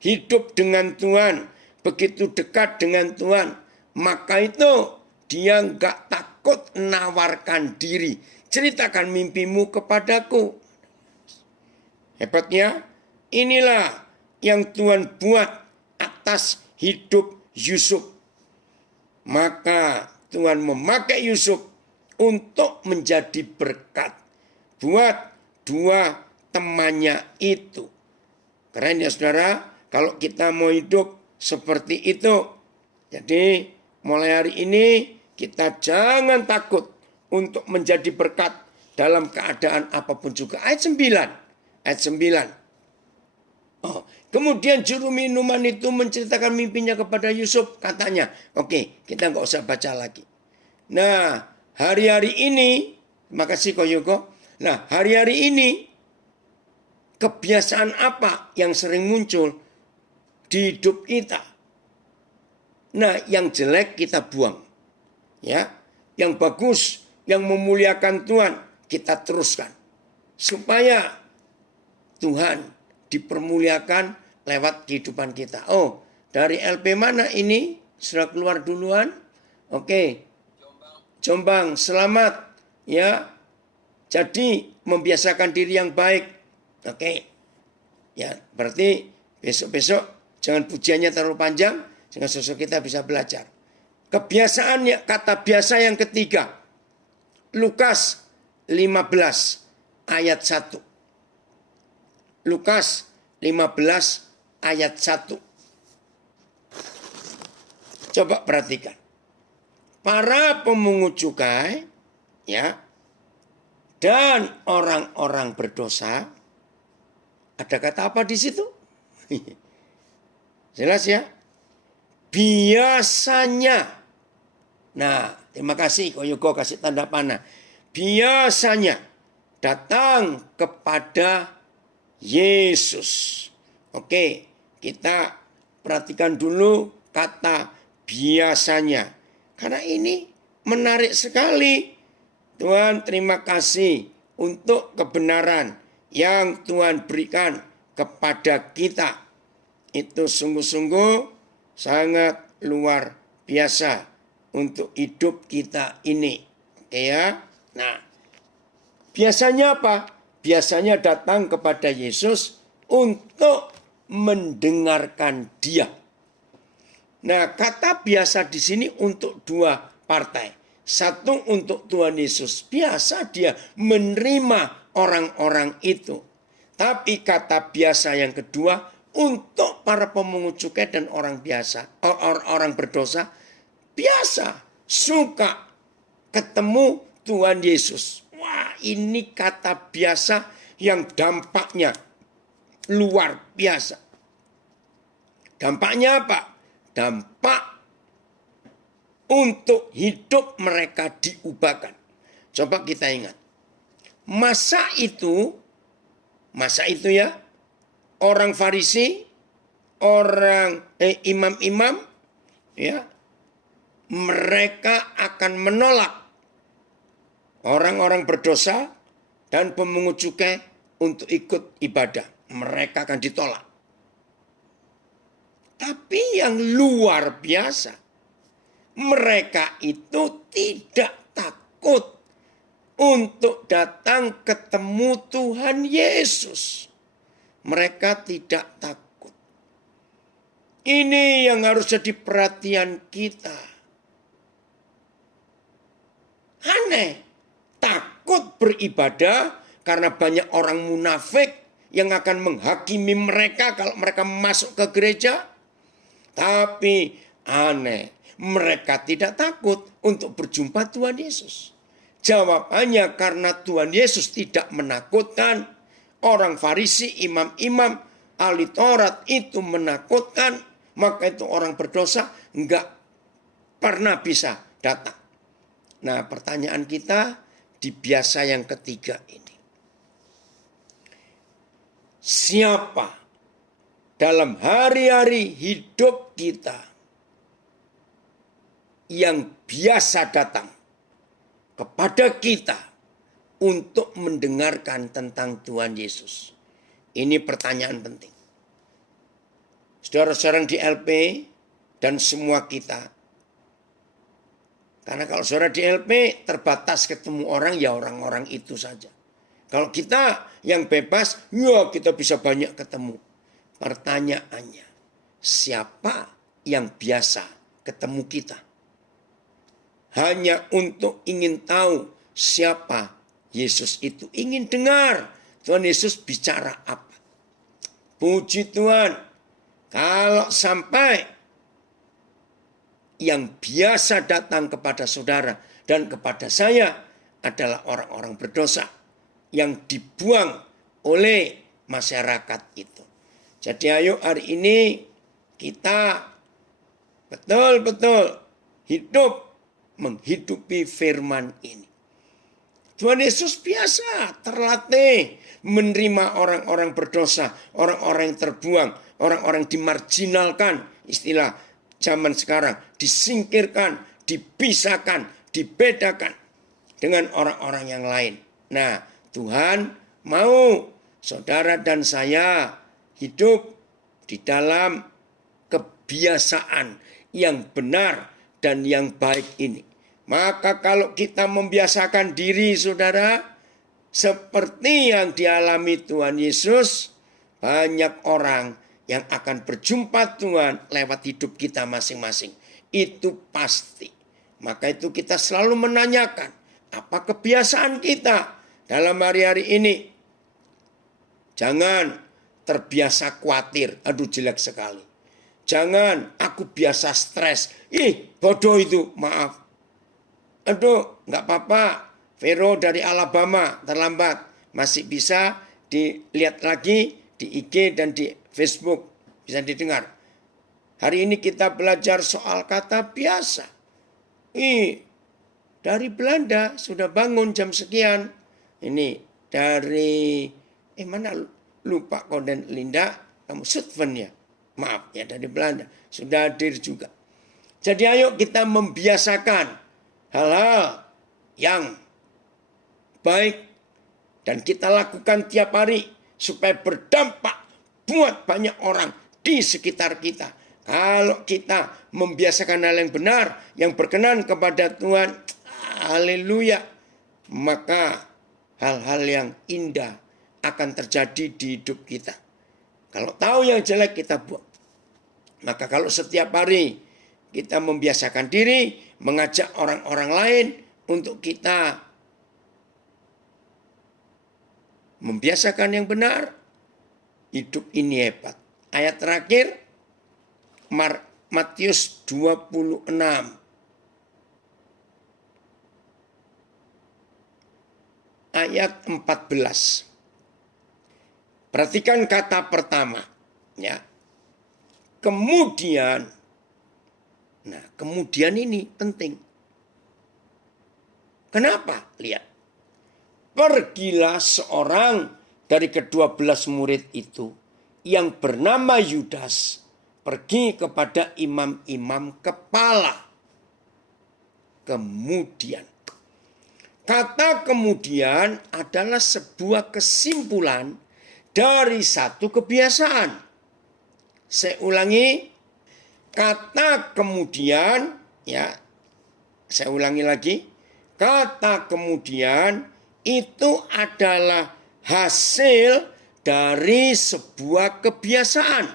Hidup dengan Tuhan, begitu dekat dengan Tuhan, maka itu dia enggak takut menawarkan diri. Ceritakan mimpimu kepadaku. Hebatnya, inilah yang Tuhan buat atas hidup Yusuf. Maka Tuhan memakai Yusuf untuk menjadi berkat buat dua temannya itu. Keren ya saudara, kalau kita mau hidup seperti itu. Jadi mulai hari ini kita jangan takut untuk menjadi berkat dalam keadaan apapun juga. Ayat 9. Ayat 9. Kemudian juru minuman itu menceritakan mimpinya kepada Yusuf. Katanya, oke, kita nggak usah baca lagi. Nah, hari-hari ini, terima kasih Koyoko. Nah, hari-hari ini, kebiasaan apa yang sering muncul di hidup kita? Nah, yang jelek kita buang. Ya, yang bagus, yang memuliakan Tuhan, kita teruskan. Supaya Tuhan dipermuliakan lewat kehidupan kita. Oh, dari LP mana ini? Sudah keluar duluan? Oke. Jombang, selamat. Ya. Jadi membiasakan diri yang baik. Oke. Ya, berarti besok-besok jangan pujiannya terlalu panjang sehingga sosok kita bisa belajar. Kebiasaan ya, kata biasa yang ketiga. Lukas 15 ayat 1. Lukas 15 ayat 1. Coba perhatikan. Para pemungut cukai ya dan orang-orang berdosa. Ada kata apa di situ? Jelas ya? Biasanya. Nah, terima kasih Koyogo kasih tanda panah. Biasanya datang kepada Yesus. Oke, kita perhatikan dulu kata biasanya. Karena ini menarik sekali. Tuhan, terima kasih untuk kebenaran yang Tuhan berikan kepada kita. Itu sungguh-sungguh sangat luar biasa untuk hidup kita ini. Oke ya. Nah, biasanya apa? Biasanya datang kepada Yesus untuk mendengarkan Dia. Nah, kata biasa di sini untuk dua partai. Satu untuk Tuhan Yesus. Biasa Dia menerima orang-orang itu. Tapi kata biasa yang kedua untuk para pemungut cukai dan orang biasa, orang berdosa. Biasa, suka ketemu Tuhan Yesus. Wah, ini kata biasa yang dampaknya luar biasa. Dampaknya apa? Dampak untuk hidup mereka diubahkan. Coba kita ingat. Masa itu ya, orang Farisi, orang imam-imam, ya, mereka akan menolak orang-orang berdosa dan pemungut cukai untuk ikut ibadah. Mereka akan ditolak. Tapi yang luar biasa, mereka itu tidak takut untuk datang ketemu Tuhan Yesus. Mereka tidak takut. Ini yang harus jadi perhatian kita. Aneh, takut beribadah karena banyak orang munafik yang akan menghakimi mereka kalau mereka masuk ke gereja. Tapi aneh, mereka tidak takut untuk berjumpa Tuhan Yesus. Jawabannya karena Tuhan Yesus tidak menakutkan. Orang Farisi, imam-imam, ahli Taurat itu menakutkan. Maka itu orang berdosa enggak pernah bisa datang. Nah, pertanyaan kita di biasa yang ketiga ini. Siapa dalam hari-hari hidup kita yang biasa datang kepada kita untuk mendengarkan tentang Tuhan Yesus? Ini pertanyaan penting. Saudara-saudara di LP dan semua kita. Karena kalau saudara di LP terbatas ketemu orang, ya orang-orang itu saja. Kalau kita yang bebas, ya kita bisa banyak ketemu. Pertanyaannya, siapa yang biasa ketemu kita? Hanya untuk ingin tahu siapa Yesus itu. Ingin dengar Tuhan Yesus bicara apa. Puji Tuhan, kalau sampai yang biasa datang kepada saudara dan kepada saya adalah orang-orang berdosa yang dibuang oleh masyarakat itu. Jadi ayo hari ini kita betul-betul hidup menghidupi firman ini. Tuhan Yesus biasa terlatih menerima orang-orang berdosa, orang-orang yang terbuang, orang-orang dimarginalkan, istilah zaman sekarang, disingkirkan, dipisahkan, dibedakan dengan orang-orang yang lain. Nah, Tuhan mau saudara dan saya hidup di dalam kebiasaan yang benar dan yang baik ini. Maka kalau kita membiasakan diri saudara, seperti yang dialami Tuhan Yesus, banyak orang yang akan berjumpa Tuhan lewat hidup kita masing-masing. Itu pasti. Maka itu kita selalu menanyakan, apa kebiasaan kita dalam hari-hari ini? Jangan terbiasa khawatir, aduh jelek sekali. Jangan aku biasa stres, bodoh itu, maaf. Aduh, nggak apa-apa, Vero dari Alabama terlambat. Masih bisa dilihat lagi di IG dan di Facebook. Bisa didengar. Hari ini kita belajar soal kata biasa. Dari Belanda sudah bangun jam sekian. Ini dari mana lupa kau dan Linda, kamu Sutven ya. Maaf ya, dari Belanda. Sudah hadir juga. Jadi ayo kita membiasakan hal-hal yang baik dan kita lakukan tiap hari supaya berdampak buat banyak orang di sekitar kita. Kalau kita membiasakan hal yang benar, yang berkenan kepada Tuhan, haleluya, maka hal-hal yang indah akan terjadi di hidup kita. Kalau tahu yang jelek kita buang. Maka kalau setiap hari kita membiasakan diri, mengajak orang-orang lain untuk kita membiasakan yang benar, hidup ini hebat. Ayat terakhir, Matius 26. Ayat 14. Perhatikan kata pertama. Ya. Kemudian ini penting. Kenapa? Lihat. Pergilah seorang dari ke-12 murid itu yang bernama Yudas pergi kepada imam-imam kepala. Kemudian. Kata kemudian adalah sebuah kesimpulan dari satu kebiasaan. Saya ulangi, kata kemudian, ya, saya ulangi lagi, kata kemudian itu adalah hasil dari sebuah kebiasaan.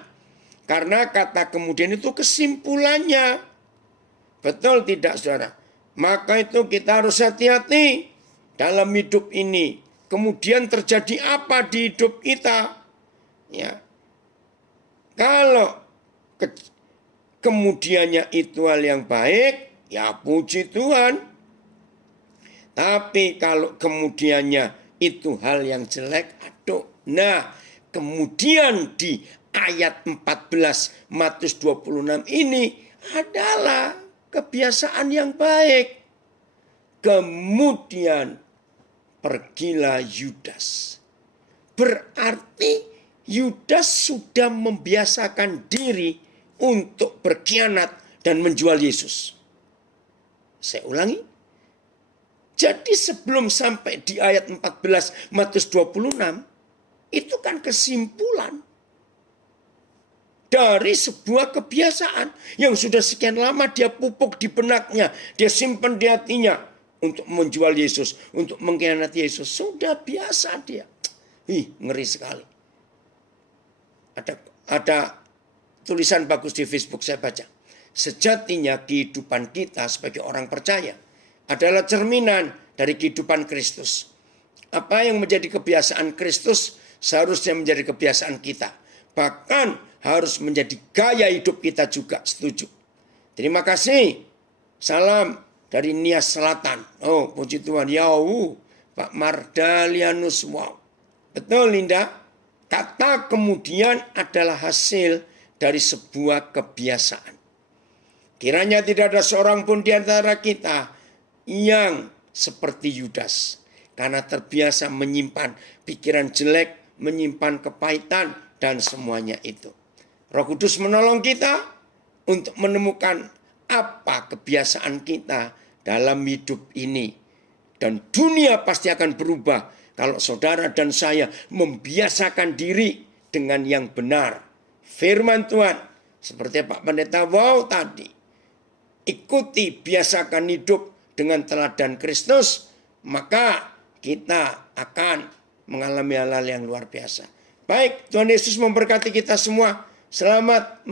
Karena kata kemudian itu kesimpulannya. Betul tidak, saudara? Maka itu kita harus hati-hati dalam hidup ini. Kemudian terjadi apa di hidup kita? Ya. Kalau kemudiannya itu hal yang baik, ya puji Tuhan. Tapi kalau kemudiannya itu hal yang jelek, aduh. Nah, kemudian di ayat 14 Matius 26 ini adalah kebiasaan yang baik. Kemudian pergilah Yudas. Berarti Yudas sudah membiasakan diri untuk berkhianat dan menjual Yesus. Saya ulangi. Jadi sebelum sampai di ayat 14 Matius 26, itu kan kesimpulan dari sebuah kebiasaan yang sudah sekian lama dia pupuk di benaknya, dia simpan di hatinya untuk menjual Yesus, untuk mengkhianati Yesus. Sudah biasa dia. Ngeri sekali. Ada tulisan bagus di Facebook saya baca. Sejatinya kehidupan kita sebagai orang percaya adalah cerminan dari kehidupan Kristus. Apa yang menjadi kebiasaan Kristus seharusnya menjadi kebiasaan kita. Bahkan harus menjadi gaya hidup kita juga. Setuju. Terima kasih. Salam dari Nias Selatan. Oh, puji Tuhan. Pak Mardalianus. Wow. Betul, Linda. Kata kemudian adalah hasil dari sebuah kebiasaan. Kiranya tidak ada seorang pun di antara kita yang seperti Yudas. Karena terbiasa menyimpan pikiran jelek, menyimpan kepahitan, dan semuanya itu. Roh Kudus menolong kita untuk menemukan apa kebiasaan kita dalam hidup ini. Dan dunia pasti akan berubah kalau saudara dan saya membiasakan diri dengan yang benar. Firman Tuhan, seperti Pak Pendeta tadi. Ikuti, biasakan hidup dengan teladan Kristus, maka kita akan mengalami hal-hal yang luar biasa. Baik, Tuhan Yesus memberkati kita semua. Selamat